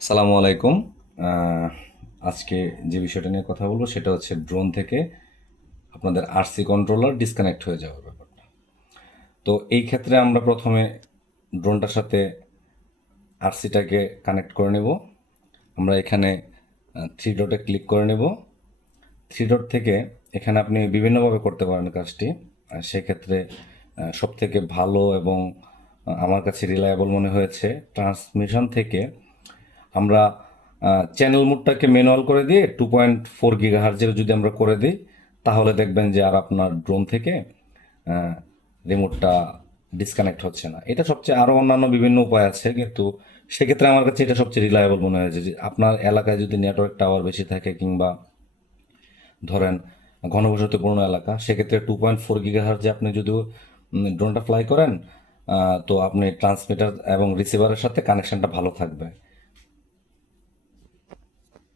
আসসালামু আলাইকুম। আহ, আজকে যে বিষয়টা নিয়ে কথা বলবো সেটা হচ্ছে ড্রোন থেকে আপনাদের আরসি কন্ট্রোলার ডিসকানেক্ট হয়ে যাওয়ার ব্যাপারটা। তো এই ক্ষেত্রে আমরা প্রথমে ড্রোনটার সাথে আরসিটাকে কানেক্ট করে নেব। আমরা এখানে থ্রি ডটে ক্লিক করে নেব। থ্রি ডট থেকে এখানে আপনি বিভিন্নভাবে করতে পারেন কাজটি। আর সেক্ষেত্রে সব থেকে ভালো এবং আমার কাছে রিলায়েবল মনে হয়েছে ট্রান্সমিশন থেকে আমরা চ্যানেল মোডটাকে ম্যানুয়াল করে দিয়ে 2.4 GHz যদি আমরা করে দিই, তাহলে দেখবেন যে আর আপনার ড্রোন থেকে রিমোটটা ডিসকানেক্ট হচ্ছে না। এটা সবচেয়ে আরও অন্যান্য বিভিন্ন উপায় আছে, কিন্তু সেক্ষেত্রে আমার কাছে এটা সবচেয়ে রিলায়েবল মনে হয়েছে যে আপনার এলাকায় যদি নেটওয়ার্ক টাওয়ার বেশি থাকে কিংবা ধরেন ঘনবসতিপূর্ণ এলাকা, সেক্ষেত্রে 2.4 GHz আপনি যদি ড্রোনটা ফ্লাই করেন, তো আপনি ট্রান্সমিটার এবং রিসিভারের সাথে কানেকশনটা ভালো থাকবে।